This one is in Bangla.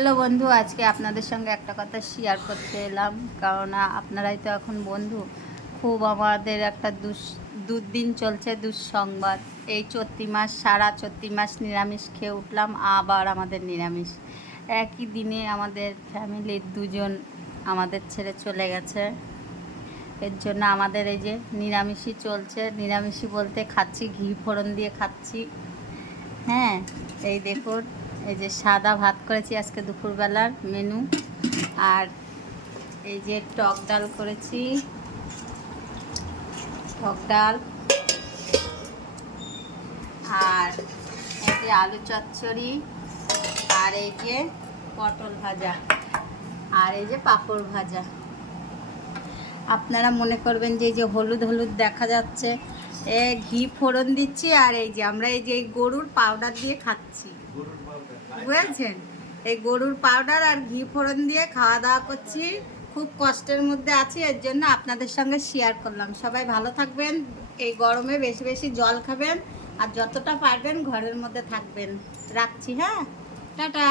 হ্যালো বন্ধু, আজকে আপনাদের সঙ্গে একটা কথা শেয়ার করতে এলাম। কারণ আপনারাই তো এখন বন্ধু। খুব আমাদের একটা দুস, দুদিন চলছে দুঃসংবাদ। এই চৈত্রি মাস, সারা চৈত্রি মাস নিরামিষ খেয়ে উঠলাম, আবার আমাদের নিরামিষ। একই দিনে আমাদের ফ্যামিলির দুজন আমাদের ছেড়ে চলে গেছে। এর জন্য আমাদের এই যে নিরামিষই চলছে। নিরামিষই বলতে খাচ্ছি, ঘি ফোড়ন দিয়ে খাচ্ছি। হ্যাঁ এই দেখুন। এই যে সাদা ভাত করেছি আজকে দুপুরবেলার মেনু। আর এই যে টক ডাল করেছি। টক ডাল। আর এই যে আলু চচ্চড়ি। আর এই যে পটল ভাজা। আর এই যে পাঁপড় ভাজা। আপনারা মনে করবেন যে এই যে হলুদ হলুদ দেখা যাচ্ছে। এ ঘি ফোড়ন দিচ্ছি আর এই যে আমরা এই যে গরুর পাউডার দিয়ে খাচ্ছি। বুঝেছেন? এই গরুর পাউডার আর ঘি ফোড়ন দিয়ে খাওয়া দাওয়া করছি। খুব কষ্টের মধ্যে আছি, এর জন্য আপনাদের সঙ্গে শেয়ার করলাম। সবাই ভালো থাকবেন, এই গরমে বেশি বেশি জল খাবেন, আর যতটা পারবেন ঘরের মধ্যে থাকবেন। রাখছি হ্যাঁ? টাটা।